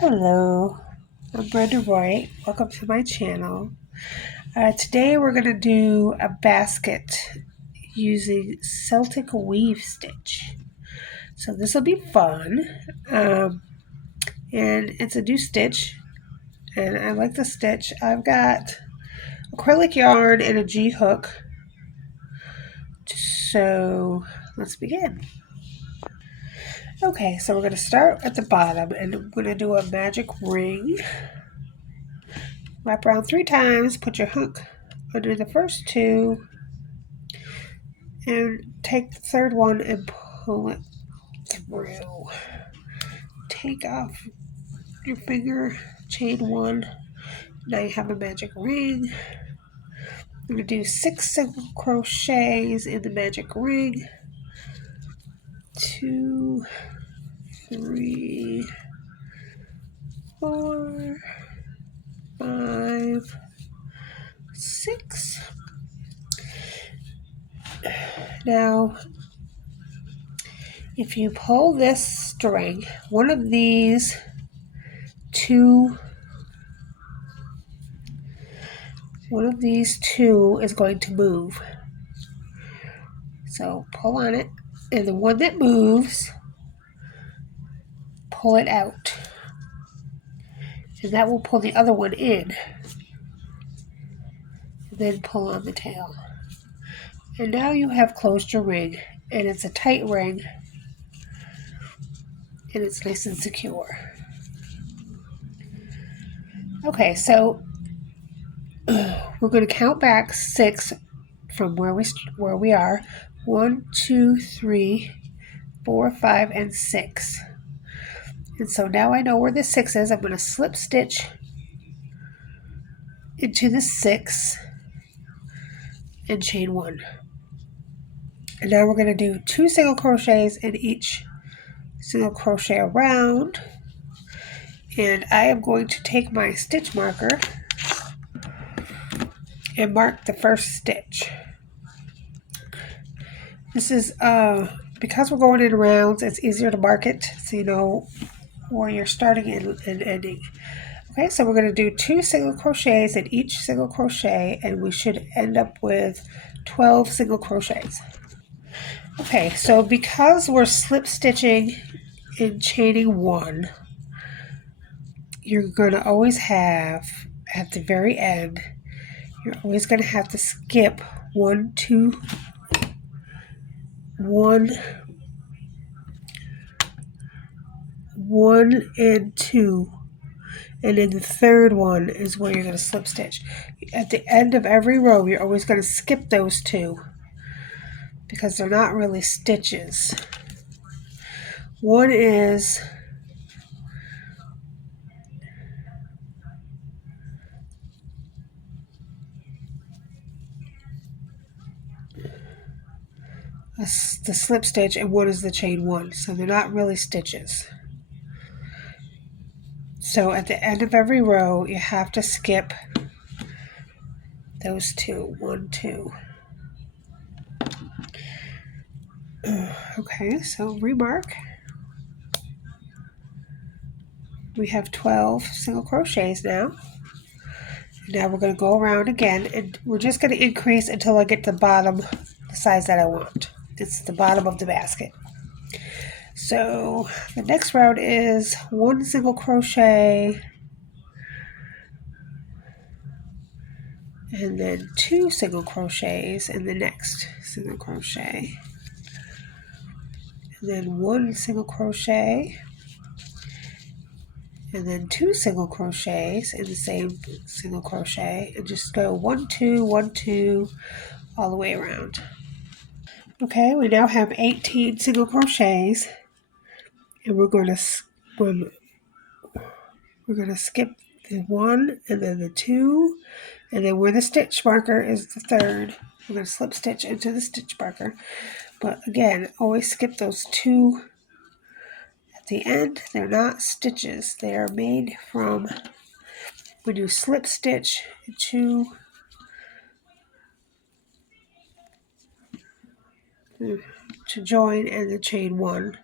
Hello, I'm Brenda Roy. Welcome to my channel. Today we're going to do a basket using Celtic weave stitch. So this will be fun. And it's a new stitch and I like the stitch. I've got acrylic yarn and a G hook. So let's begin. Okay, so we're going to start at the bottom and I'm going to do a magic ring. Wrap around 3 times, put your hook under the first 2, and take the third one and pull it through. Take off your finger, chain 1. Now you have a magic ring. I'm going to do 6 single crochets in the magic ring. 2, 3, 4, 5, 6. Now, if you pull this string, one of these two is going to move. So pull on it, and the one that moves, pull it out. And that will pull the other one in. And then pull on the tail. And now you have closed your ring, and it's a tight ring, and it's nice and secure. Okay, so we're going to count back 6 from where we are. 1, 2, 3, 4, 5, and 6. And so now I know where the 6 is. I'm going to slip stitch into the 6 and chain 1. And now we're going to do 2 single crochets in each single crochet around. And I am going to take my stitch marker and mark the first stitch. This is because we're going in rounds, it's easier to mark it so you know where you're starting and ending. Okay, so we're going to do 2 single crochets in each single crochet, and we should end up with 12 single crochets. Okay, so because we're slip stitching and chaining 1, you're going to always have, at the very end, you're always going to have to skip 1, 2, 1, 1 and 2, and then the third one is where you're going to slip stitch. At the end of every row, you're always going to skip those 2 because they're not really stitches. One is the slip stitch and one is the chain 1, so they're not really stitches. So at the end of every row, you have to skip those 2, 1, 2. Okay, so remark. We have 12 single crochets now. Now we're going to go around again, and we're just going to increase until I get to the bottom, the size that I want. It's the bottom of the basket. So the next round is 1 single crochet, and then 2 single crochets in the next single crochet, and then 1 single crochet, and then 2 single crochets in the same single crochet, and just go 1, 2, 1, 2 all the way around. Okay, we now have 18 single crochets, and we're going to skip the 1 and then the 2, and then where the stitch marker is the third, we're going to slip stitch into the stitch marker. But again, always skip those 2 at the end. They're not stitches. They are made from when you slip stitch to join and the chain 1.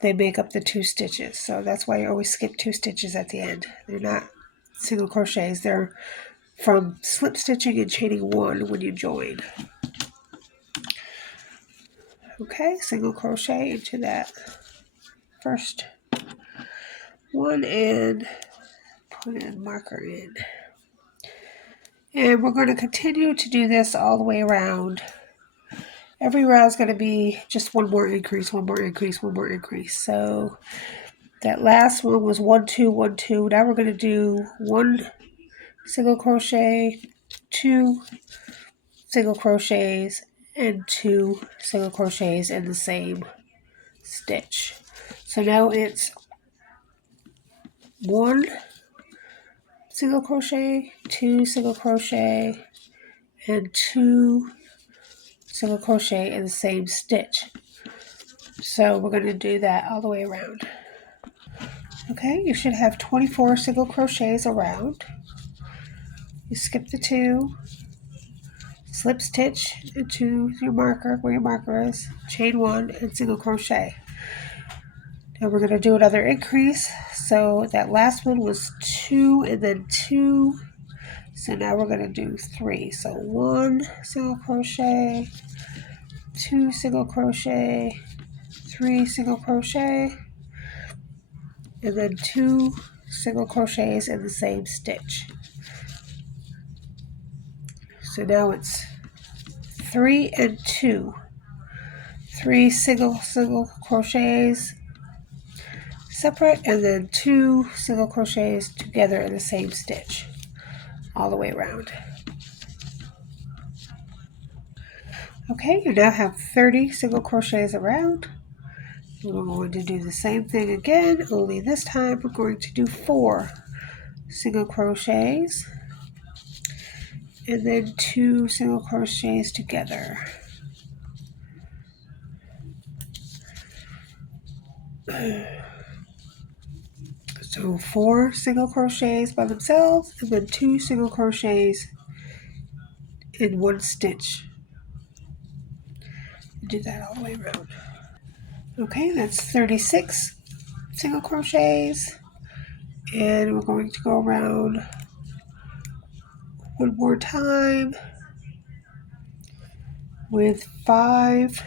they make up the 2 stitches. So that's why you always skip 2 stitches at the end. They're not single crochets. They're from slip stitching and chaining 1 when you join. Okay, single crochet into that first one and put a marker in. And we're going to continue to do this all the way around. Every round is going to be just one more increase, one more increase, one more increase. So that last one was 1, 2, 1, 2. Now we're going to do 1 single crochet, 2 single crochets, and 2 single crochets in the same stitch. So now it's 1 single crochet, 2 single crochet, and 2 single crochet in the same stitch. So we're going to do that all the way around. Okay, you should have 24 single crochets around. You skip the 2, slip stitch into your marker where your marker is, chain 1, and single crochet. Now we're going to do another increase. So that last one was 2 and then 2. So now we're going to do 3. So 1 single crochet, 2 single crochet, 3 single crochet, and then 2 single crochets in the same stitch. So now it's 3 and 2. 3 single crochets separate, and then 2 single crochets together in the same stitch all the way around. Okay, you now have 30 single crochets around. We're going to do the same thing again, only this time we're going to do 4 single crochets and then 2 single crochets together. So 4 single crochets by themselves and then 2 single crochets in one stitch. Do that all the way around. Okay, that's 36 single crochets, and we're going to go around one more time with 5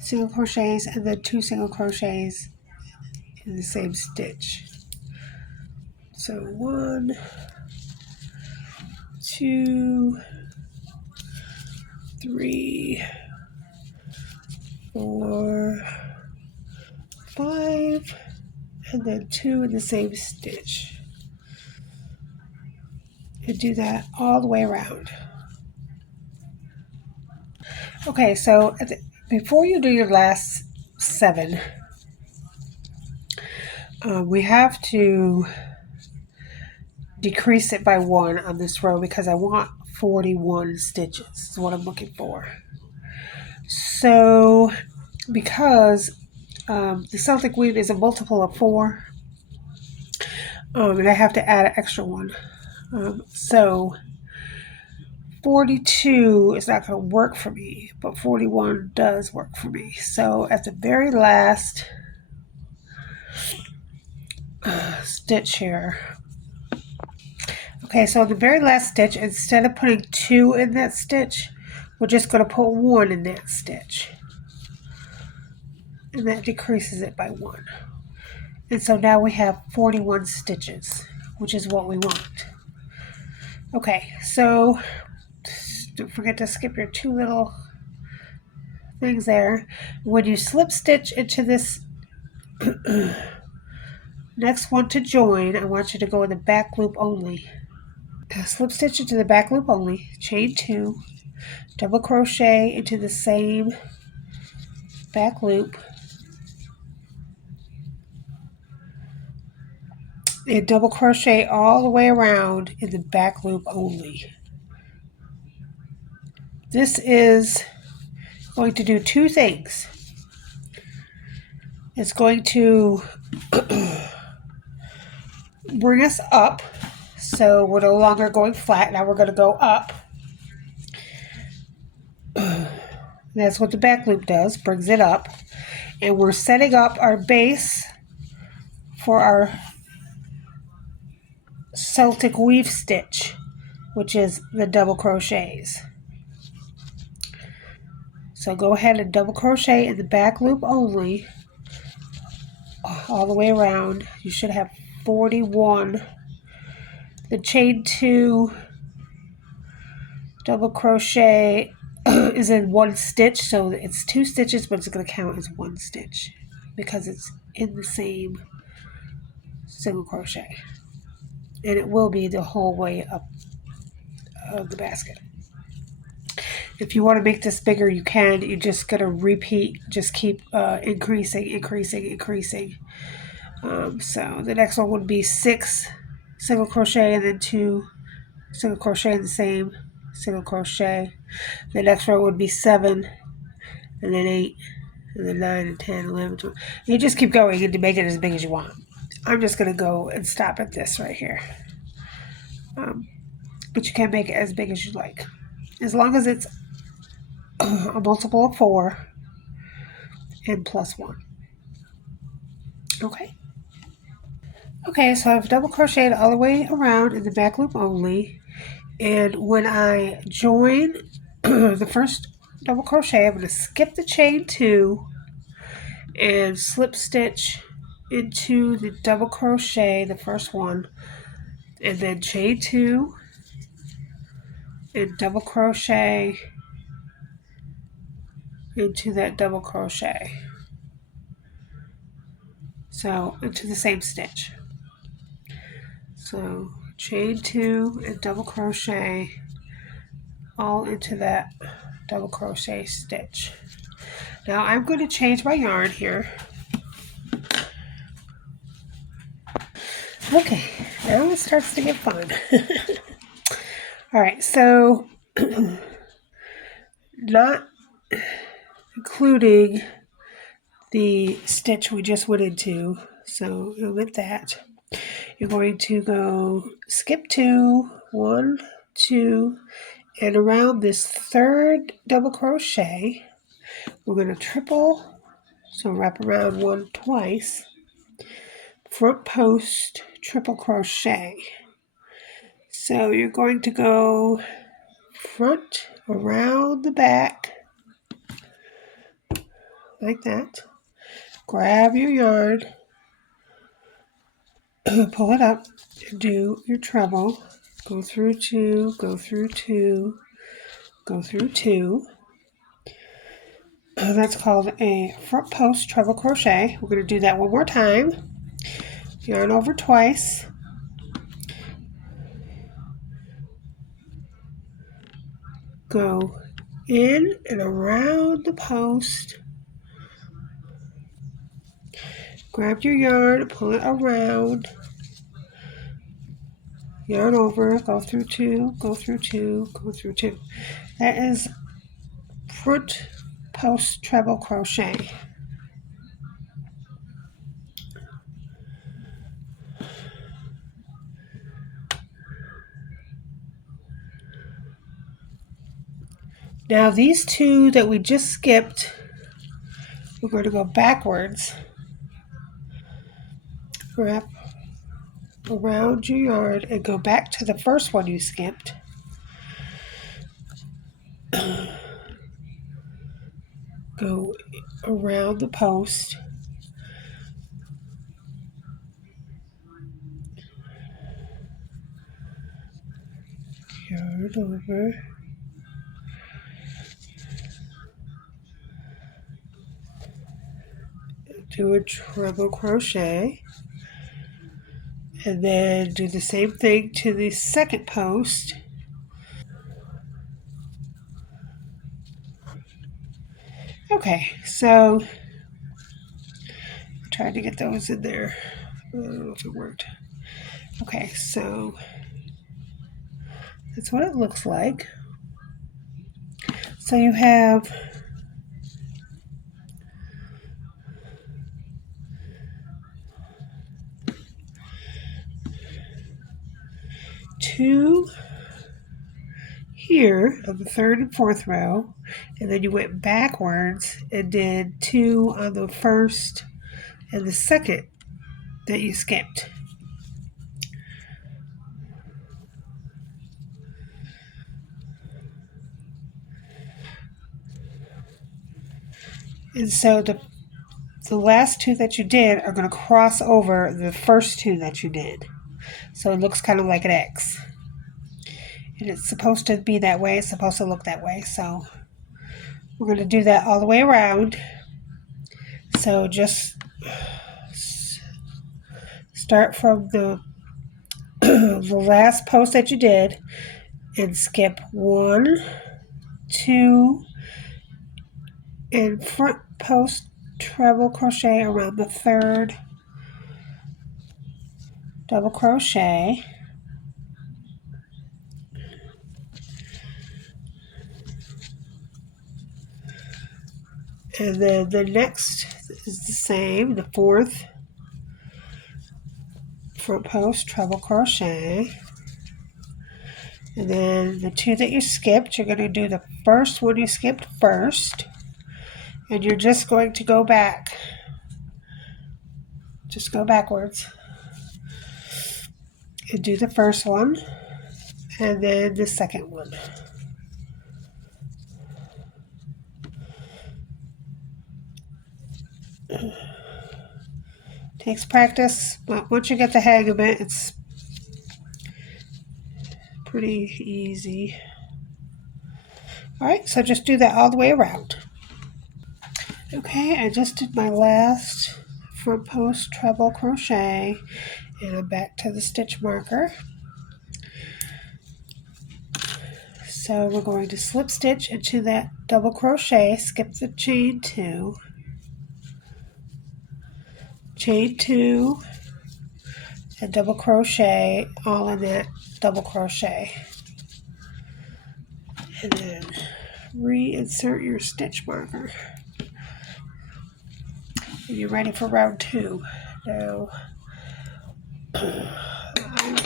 single crochets and then 2 single crochets in the same stitch. So 1, 2, 3, 4, 5, and then 2 in the same stitch. And do that all the way around. Okay, so before you do your last 7, we have to decrease it by 1 on this row because I want 41 stitches is what I'm looking for. So because the Celtic weave is a multiple of 4, and I have to add an extra one. So 42 is not going to work for me, but 41 does work for me. So at the very last stitch here, okay, so the very last stitch, instead of putting 2 in that stitch, we're just going to put 1 in that stitch. And that decreases it by 1. And so now we have 41 stitches, which is what we want. Okay, so don't forget to skip your 2 little things there. When you slip stitch into this next one to join, I want you to go in the back loop only. Slip stitch into the back loop only, chain 2, double crochet into the same back loop, and double crochet all the way around in the back loop only. This is going to do 2 things. It's going to bring us up, so we're no longer going flat. Now we're going to go up. That's what the back loop does, brings it up. And we're setting up our base for our Celtic weave stitch, which is the double crochets. So go ahead and double crochet in the back loop only, all the way around. You should have 41. The chain 2 double crochet is in one stitch, so it's 2 stitches, but it's going to count as 1 stitch because it's in the same single crochet, and it will be the whole way up of the basket. If you want to make this bigger, you can. You're just going to repeat, just keep increasing. So the next one would be 6 single crochet and then 2 single crochet in the same single crochet. The next row would be 7 and then 8 and then 9 and 10, 11, 12. You just keep going and to make it as big as you want. I'm just going to go and stop at this right here. But you can make it as big as you like, as long as it's a multiple of 4 and plus 1. Okay, so I've double crocheted all the way around in the back loop only, and when I join the first double crochet, I'm going to skip the chain 2 and slip stitch into the double crochet, the first one, and then chain 2 and double crochet into that double crochet, so into the same stitch. So chain 2 and double crochet all into that double crochet stitch. Now I'm going to change my yarn here. Okay, now it starts to get fun. All right, so not including the stitch we just went into, so with that, you're going to go skip 2, 1, 2, and around this third double crochet, we're going to triple, so wrap around 1 twice, front post triple crochet. So you're going to go front around the back like that. Grab your yarn, pull it up, and do your treble. Go through 2, go through 2, go through 2. That's called a front post treble crochet. We're going to do that one more time. Yarn over twice. Go in and around the post. Grab your yarn, pull it around. Yarn over, go through 2, go through 2, go through 2. That is front post treble crochet. Now these 2 that we just skipped, we're going to go backwards. Wrap around your yarn and go back to the first one you skipped. Go around the post. Yarn over. Do a treble crochet. And then do the same thing to the second post. Okay, so I'm trying to get those in there. I don't know if it worked. Okay, so that's what it looks like. So you have two here on the third and fourth row, and then you went backwards and did 2 on the first and the second that you skipped. And so the last 2 that you did are going to cross over the first 2 that you did. So it looks kind of like an X. And it's supposed to be that way. It's supposed to look that way. So we're going to do that all the way around. So just start from the the last post that you did and skip 1, 2, and front post treble crochet around the 3rd double crochet, and then the next is the same, the 4th front post treble crochet, and then the 2 that you skipped, you're going to do the first one you skipped first, and you're just going to go back. Just go backwards and do the first one and then the second one. Takes practice, but once you get the hang of it, it's pretty easy. Alright, so just do that all the way around. Okay, I just did my last front post treble crochet and I'm back to the stitch marker. So we're going to slip stitch into that double crochet, skip the chain 2, chain 2, and double crochet all in that double crochet. And then reinsert your stitch marker. And you're ready for round 2. Now, I've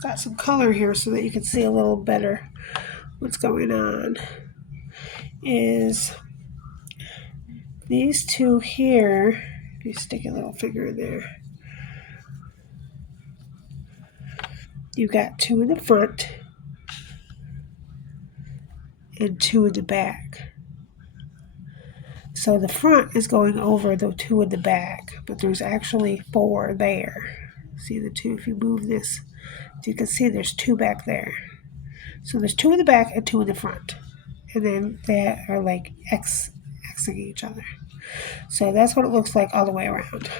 got some color here so that you can see a little better what's going on. Is these 2 here, you stick a little finger in there. You've got 2 in the front and 2 in the back. So the front is going over the 2 in the back, but there's actually 4 there. See the 2, if you move this, you can see there's 2 back there. So there's 2 in the back and 2 in the front. And then they are like Xing each other. So that's what it looks like all the way around.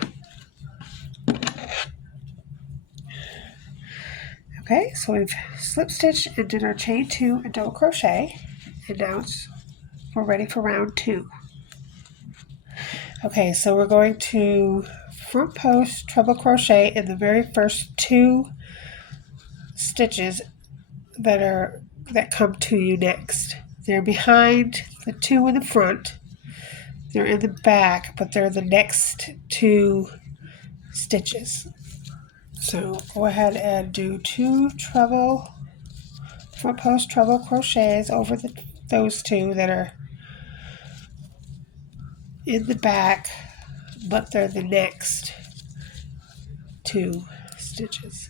Okay, so we've slip stitched and did our chain 2 and double crochet. And now we're ready for round 2. Okay, so we're going to front post treble crochet in the very first 2 stitches that come to you next. They're behind the 2 in the front. They're in the back, but they're the next 2 stitches. So go ahead and do 2 front post treble crochets over those 2 that are in the back, but they're the next 2 stitches.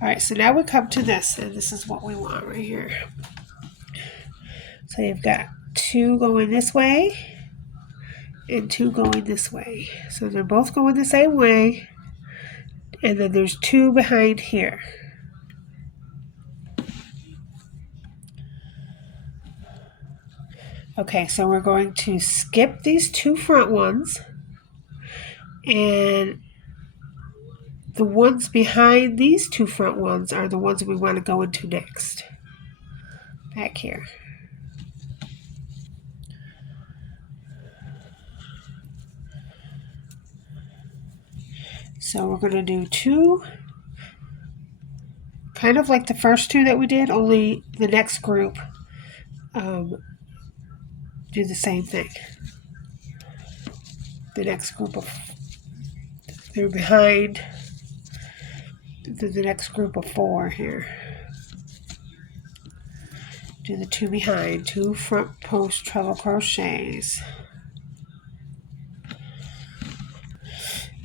Alright, so now we come to this, and this is what we want right here. So you've got 2 going this way and 2 going this way. So they're both going the same way, and then there's 2 behind here. Okay, so we're going to skip these 2 front ones, and the ones behind these 2 front ones are the ones we want to go into next. Back here. So we're going to do 2, kind of like the first 2 that we did, only the next group do the same thing. The next group of, they're behind the next group of 4 here. do the 2 behind, 2 front post treble crochets.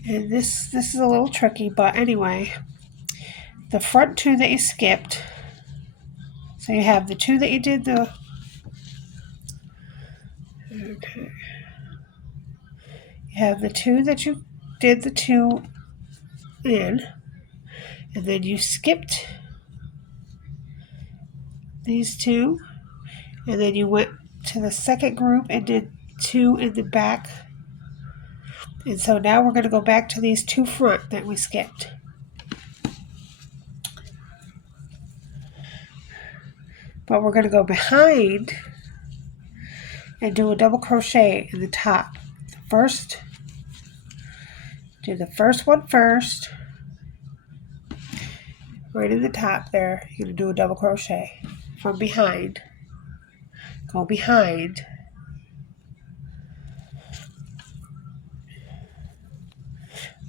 And this is a little tricky, but anyway, the front 2 that you skipped, so you have the 2 that you did okay, you have the 2 that you did the 2 in, and then you skipped these 2, and then you went to the second group and did 2 in the back. And so now we're going to go back to these 2 front that we skipped. But we're going to go behind and do a double crochet in the top. First, do the first one first, right in the top there. You're going to do a double crochet from behind. Go behind.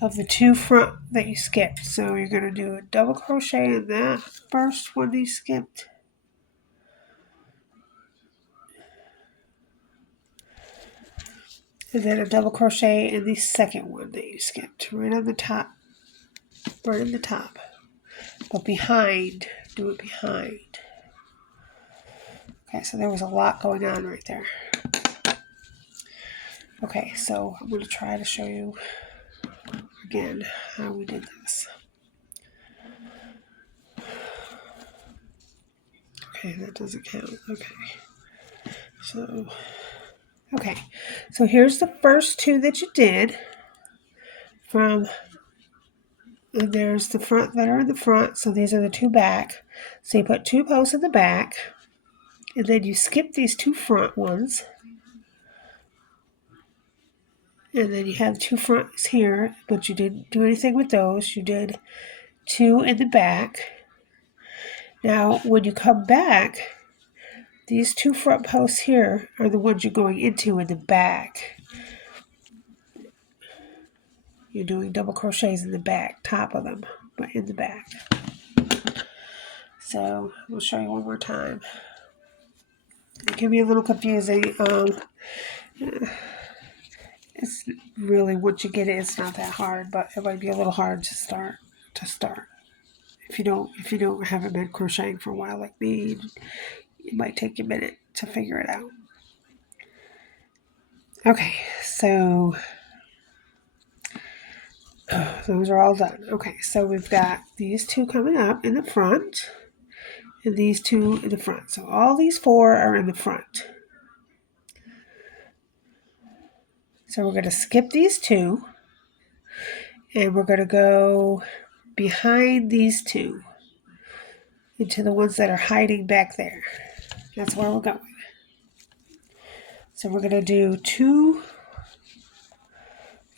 Of the 2 front that you skipped. So you're going to do a double crochet in that first one you skipped. And then a double crochet in the second one that you skipped. Right on the top. Right in the top. But behind. Do it behind. Okay, so there was a lot going on right there. Okay, so I'm going to try to show you again how we did this. Okay, that doesn't count. Okay, so here's the first 2 that you did from, and there's the front that are in the front, so these are the 2 back. So you put 2 posts in the back, and then you skip these 2 front ones, and then you have 2 fronts here, but you didn't do anything with those. You did 2 in the back. Now, when you come back, these 2 front posts here are the ones you're going into in the back. You're doing double crochets in the back, top of them, but in the back. So we'll show you one more time. It can be a little confusing. It's really, once you get it, it's not that hard, but it might be a little hard to start. If you haven't been crocheting for a while like me, it might take you a minute to figure it out. Okay, so those are all done. Okay, so we've got these 2 coming up in the front, and these 2 in the front. So all these 4 are in the front. So we're going to skip these 2, and we're going to go behind these 2 into the ones that are hiding back there. That's where we're going. So we're going to do 2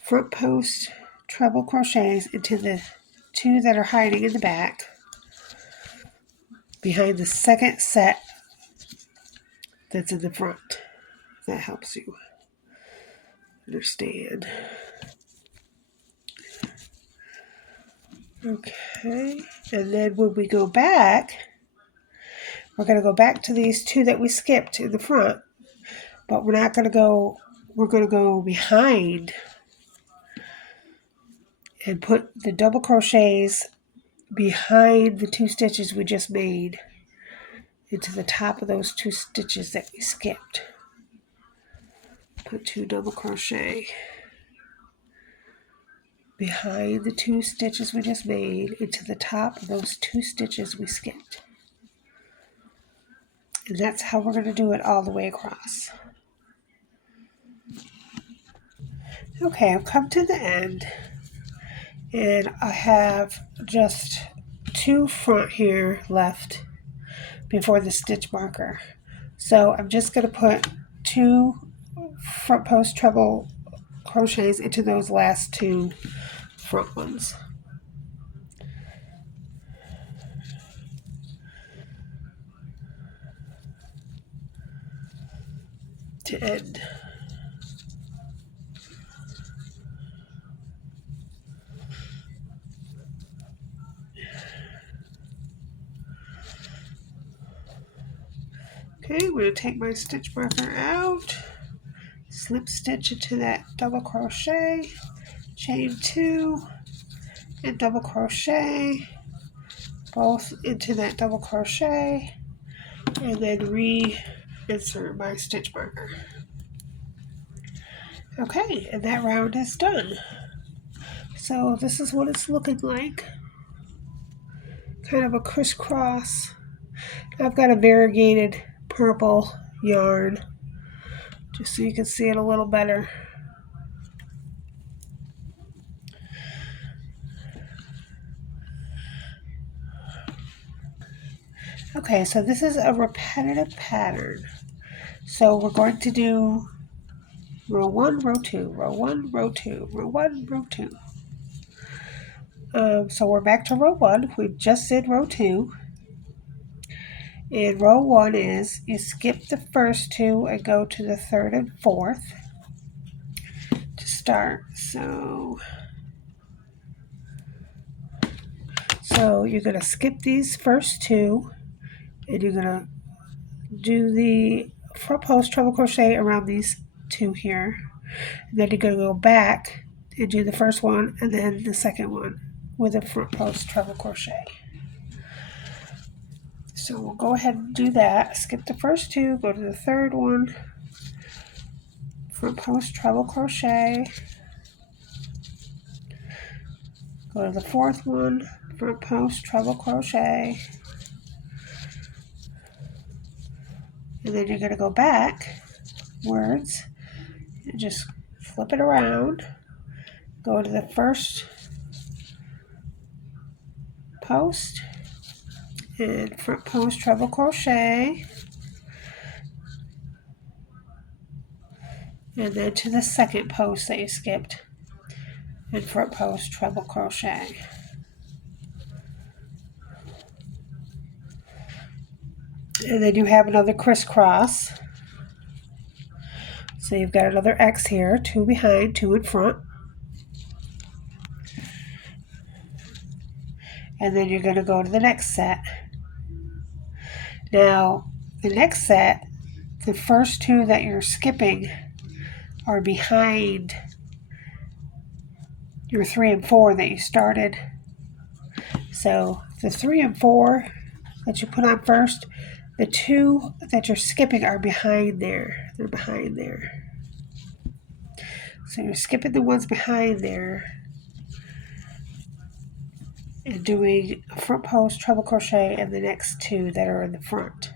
front post treble crochets into the 2 that are hiding in the back behind the second set that's in the front. That helps you understand. Okay, and then when we go back, we're going to go back to these 2 that we skipped in the front, but we're going to go behind and put the double crochets behind the 2 stitches we just made into the top of those 2 stitches that we skipped. Put 2 double crochet behind the 2 stitches we just made into the top of those 2 stitches we skipped. And that's how we're going to do it all the way across. Okay, I've come to the end, and I have just 2 front here left before the stitch marker. So I'm just going to put 2 front post treble crochets into those last 2 front ones. To end. Okay, I'm going to take my stitch marker out, slip stitch into that double crochet, chain 2, and double crochet, both into that double crochet, and then reinsert my stitch marker. Okay, and that round is done. So this is what it's looking like. Kind of a crisscross. I've got a variegated purple yarn, just so you can see it a little better. Okay, so this is a repetitive pattern. So we're going to do row 1, row 2, row 1, row 2, row 1, row 2. So we're back to row 1. We just did row 2. And row 1 is you skip the first 2 and go to the 3rd and 4th to start. So you're going to skip these first 2 and you're going to do the front post treble crochet around these 2 here. And then you're going to go back and do the first one and then the second one with a front post treble crochet. So we'll go ahead and do that. Skip the first 2, go to the 3rd one, front post treble crochet, go to the 4th one, front post treble crochet, and then you're going to go backwards and just flip it around, go to the first post and front post treble crochet, and then to the second post that you skipped and front post treble crochet. And then you have another crisscross. So you've got another X here, 2 behind, 2 in front. And then you're going to go to the next set. Now, the next set, the first 2 that you're skipping are behind your 3 and 4 that you started. So the 3 and 4 that you put on first, the 2 that you're skipping are behind there. They're behind there. So you're skipping the ones behind there and doing a front post treble crochet in the next 2 that are in the front.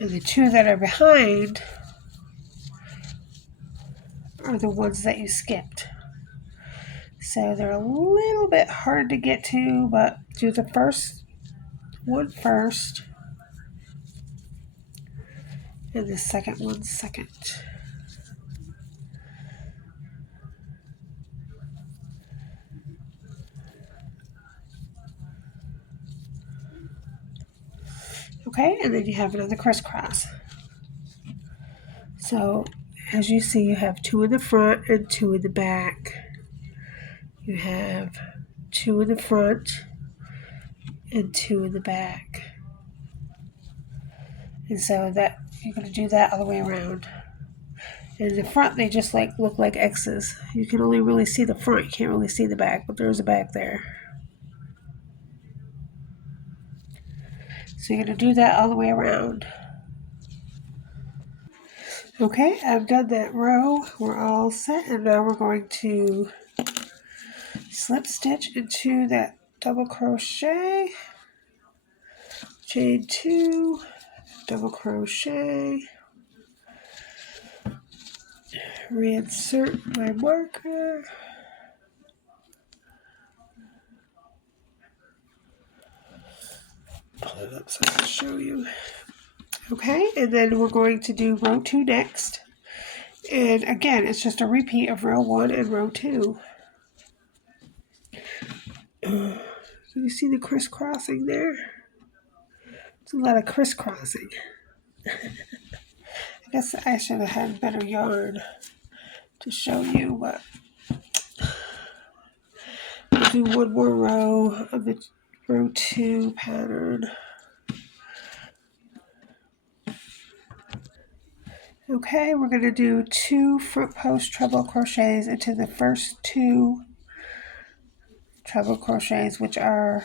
And the 2 that are behind are the ones that you skipped. So they're a little bit hard to get to, but do the first one first and the second one second. Okay, and then you have another crisscross. So as you see, you have 2 in the front and 2 in the back. You have 2 in the front and 2 in the back. And so that you're going to do that all the way around. In the front, they just look like X's. You can only really see the front. You can't really see the back, but there's a back there. So you're going to do that all the way around. Okay, I've done that row. We're all set, and now we're going to slip stitch into that double crochet, chain 2, double crochet, reinsert my marker, pull it up so I can show you. Okay, and then we're going to do row 2 next. And again, it's just a repeat of row 1 and row 2. Can you see the crisscrossing there? It's a lot of crisscrossing. I guess I should have had better yarn to show you, but We'll do one more row of the row 2 pattern. Okay, we're going to do 2 front post treble crochets into the first 2 treble crochets, which are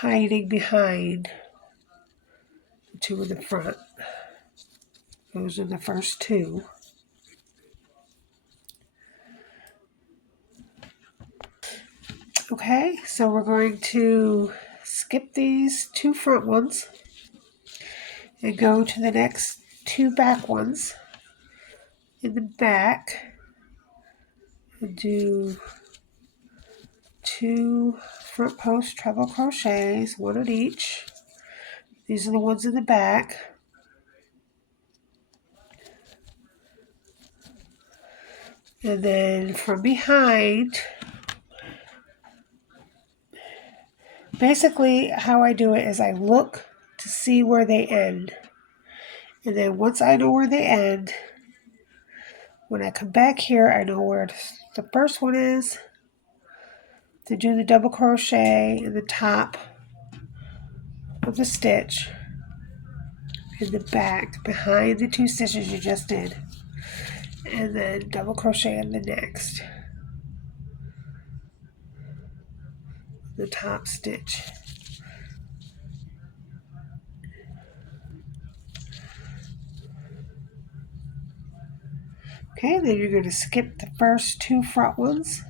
hiding behind the 2 in the front. Those are the first 2. Okay, so we're going to skip these 2 front ones and go to the next 2 back ones in the back and do 2 front post treble crochets, 1 on each. These are the ones in the back. And then from behind, basically how I do it is I look to see where they end. And then once I know where they end, when I come back here, I know where the first one is, to do the double crochet in the top of the stitch in the back behind the 2 stitches you just did, and then double crochet in the next, the top stitch. Okay, then you're going to skip the first 2 front ones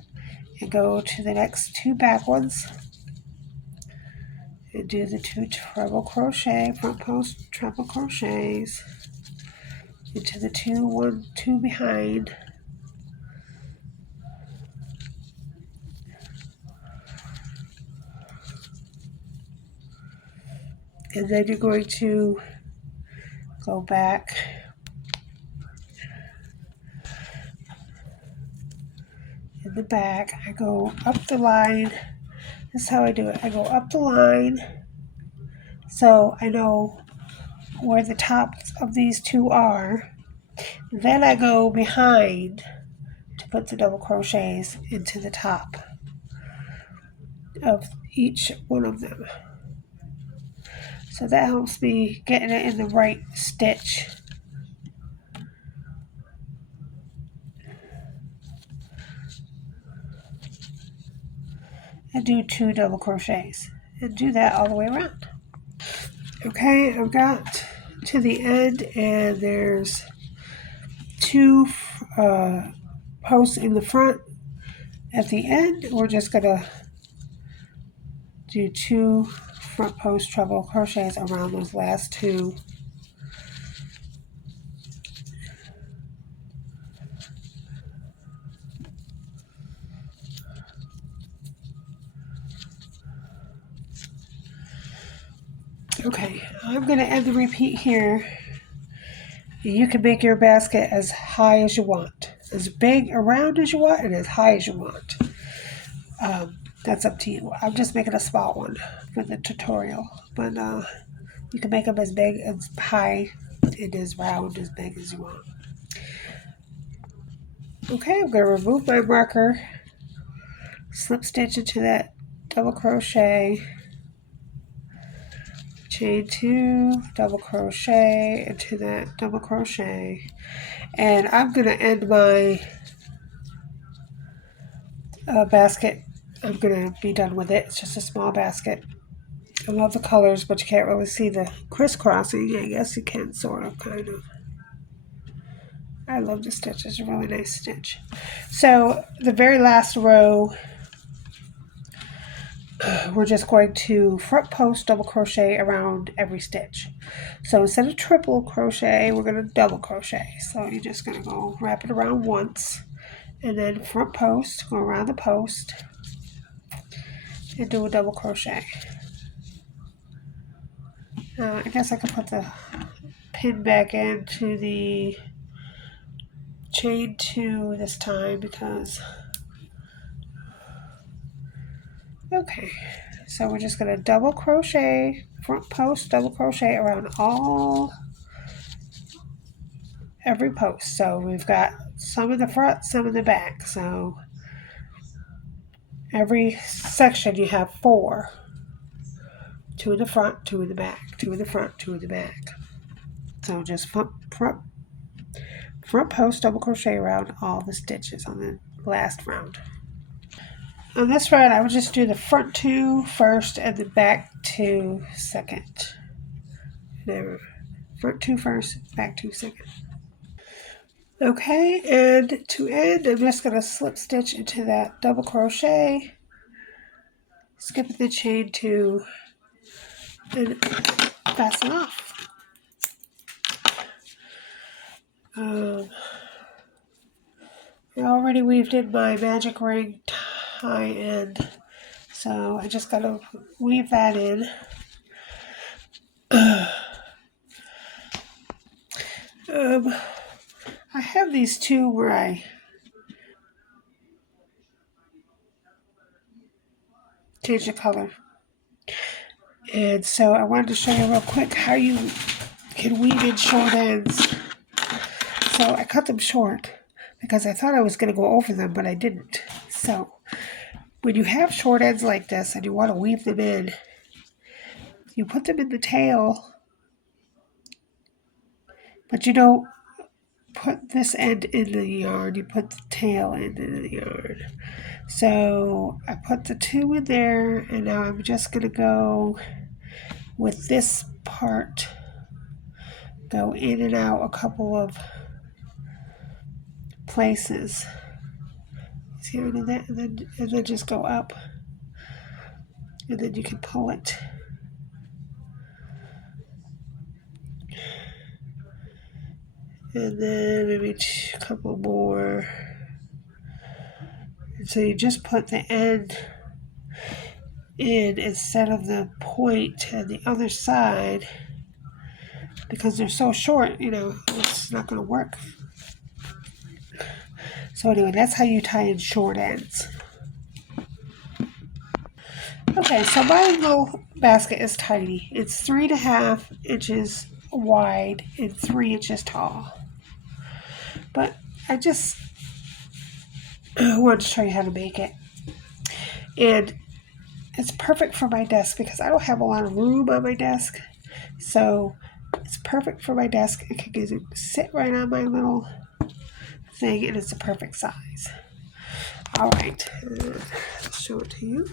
and go to the next 2 back ones and do the 2 treble crochet, front post treble crochets into the 2 behind, and then you're going to go back in the back. I go up the line. This is how I do it. I go up the line so I know where the tops of these 2 are. Then I go behind to put the double crochets into the top of each one of them. So that helps me getting it in the right stitch. And do 2 double crochets and do that all the way around. Okay, I've got to the end and there's 2 posts in the front. At the end, we're just gonna do 2 front post treble crochets around those last 2. Okay, I'm going to end the repeat here. You can make your basket as high as you want, as big around as you want, and as high as you want. That's up to you. I'm just making a small one for the tutorial, but you can make them as big, as high, and as round, as big as you want. Okay, I'm going to remove my marker, slip stitch into that double crochet, chain 2, double crochet into that double crochet, and I'm going to end my basket. I'm going to be done with it. It's just a small basket. I love the colors, but you can't really see the crisscrossing. I guess you can, sort of, kind of. I love the stitch. It's a really nice stitch. So the very last row, we're just going to front post double crochet around every stitch. So instead of triple crochet, we're going to double crochet. So you're just going to go wrap it around once, and then front post, go around the post, and do a double crochet. I guess I could put the pin back into the chain 2 this time because, okay, so we're just going to double crochet, front post, double crochet around every post. So we've got some in the front, some in the back. So every section you have 4. 2 in the front, 2 in the back, 2 in the front, 2 in the back. So just front post double crochet around all the stitches on the last round. On this round, I would just do the front 2 first and the back 2 second. There, front 2 first, back 2 second. Okay, and to end, I'm just going to slip stitch into that double crochet, skipping the chain 2, and fasten off. I already weaved in my magic ring tie end, so I just got to weave that in. I have these 2 where I change the color. And so I wanted to show you real quick how you can weave in short ends. So I cut them short because I thought I was going to go over them, but I didn't. So when you have short ends like this and you want to weave them in, you put them in the tail, but you don't put this end in the yarn, you put the tail end in the yarn. So I put the 2 in there, and now I'm just going to go with this part, go in and out a couple of places. See how I did that? And then just go up, and then you can pull it. And then maybe a couple more. And so you just put the end in instead of the point on the other side, because they're so short, you know, it's not going to work. So anyway, that's how you tie in short ends. Okay, so my little basket is tiny. It's 3.5 inches wide and 3 inches tall. But I just wanted to show you how to make it. And it's perfect for my desk because I don't have a lot of room on my desk. So it's perfect for my desk. It can sit right on my little thing, and it's a perfect size. All right, I'll show it to you.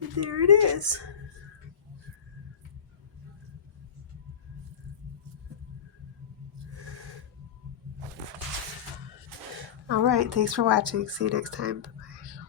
And there it is. All right, thanks for watching. See you next time. Bye-bye.